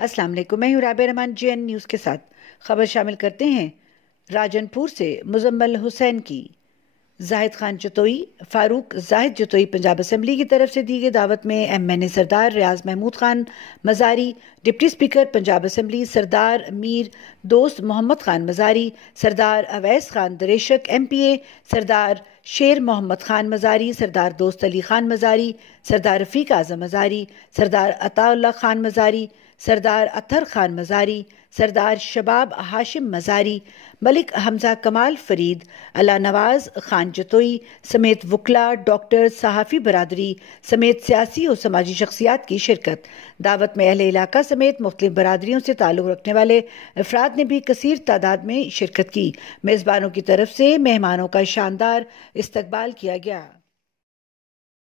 السلام علیکم، میں ہوں راجن جے این نیوز کے ساتھ خبر شامل کرتے ہیں۔ راجن پور سے مزمل حسین کی زاہد خان جتوئی فاروق زاہد جتوئی پنجاب اسمبلی کی طرف سے دی گئی دعوت میں ایم این اے سردار ریاض محمود خان مزاری، ڈپٹی اسپیکر پنجاب اسمبلی سردار میر دوست محمد خان مزاری، سردار اویس خان دریشک ایم پی اے، سردار شیر محمد خان مزاری، سردار دوست علی خان مزاری، سردار رفیق اعظم مزاری، سردار عطا اللہ خان مزاری، سردار اطہر خان مزاری، سردار شباب ہاشم مزاری، ملک حمزہ کمال فرید، اللہ نواز خان جتوئی سمیت وکلاء، ڈاکٹر، صحافی برادری سمیت سیاسی اور سماجی شخصیات کی شرکت۔ دعوت میں اہل علاقہ سمیت مختلف برادریوں سے تعلق رکھنے والے افراد نے بھی کثیر تعداد میں شرکت کی۔ میزبانوں کی طرف سے مہمانوں کا شاندار استقبال کیا گیا۔